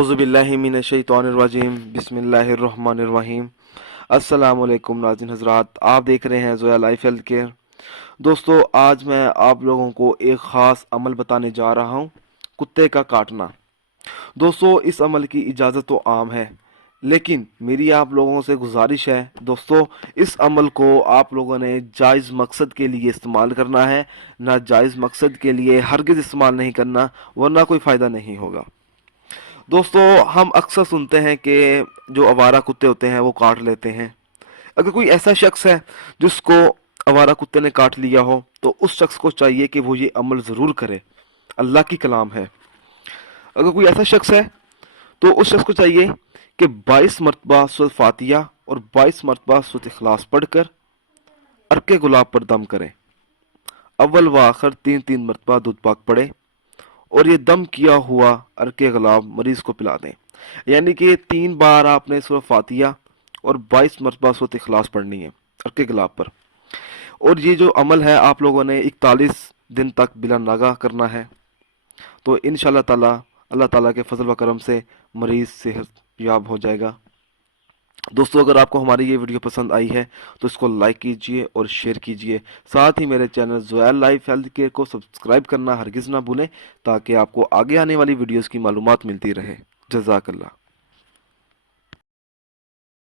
अऊज़ु बिल्लाहि मिनश शैतानिर रजीम बिस्मिल्लाहिर रहमानिर रहीम। अस्सलाम वालेकुम नाज़रीन हज़रात, आप देख रहे हैं ज़ोया लाइफ हेल्थ केयर। दोस्तों, आज मैं आप लोगों को एक ख़ास अमल बताने जा रहा हूं, कुत्ते का काटना। दोस्तों, इस अमल की इजाज़त तो आम है, लेकिन मेरी आप लोगों से गुजारिश है दोस्तों, इस अमल को आप लोगों ने जायज़ मकसद के लिए इस्तेमाल करना है, नाजायज़ मकसद के लिए हरगिज़ इस्तेमाल नहीं करना, वरना कोई फ़ायदा नहीं होगा। दोस्तों, हम अक्सर सुनते हैं कि जो आवारा कुत्ते होते हैं वो काट लेते हैं। अगर कोई ऐसा शख्स है जिसको आवारा कुत्ते ने काट लिया हो, तो उस शख्स को चाहिए कि वो ये अमल ज़रूर करे। अल्लाह की कलाम है। अगर कोई ऐसा शख्स है तो उस शख्स को चाहिए कि 22 मरतबा सूरत फातिहा और 22 मरतबा सूरत इखलास पढ़कर अर्के गुलाब पर दम करे। अव्वल व आखिर 3-3 मरतबा दूध पाक पढ़े और ये दम किया हुआ अर्के गुलाब मरीज को पिला दें। यानी कि 3 बार आपने सूरह फातिहा और 22 मरतबा सूरत इखलास पढ़नी है अर्के गुलाब पर। और ये जो अमल है आप लोगों ने 41 दिन तक बिला नागा करना है। तो इंशाअल्लाह ताला अल्लाह ताला के फजल व करम से मरीज सेहत याब हो जाएगा। दोस्तों, अगर आपको हमारी ये वीडियो पसंद आई है तो इसको लाइक कीजिए और शेयर कीजिए। साथ ही मेरे channel Zoya life health care को सब्सक्राइब करना हरगिज़ ना भूलें, ताकि आपको आगे आने वाली वीडियोस की मालूमात मिलती रहे। जज़ाकल्लाह।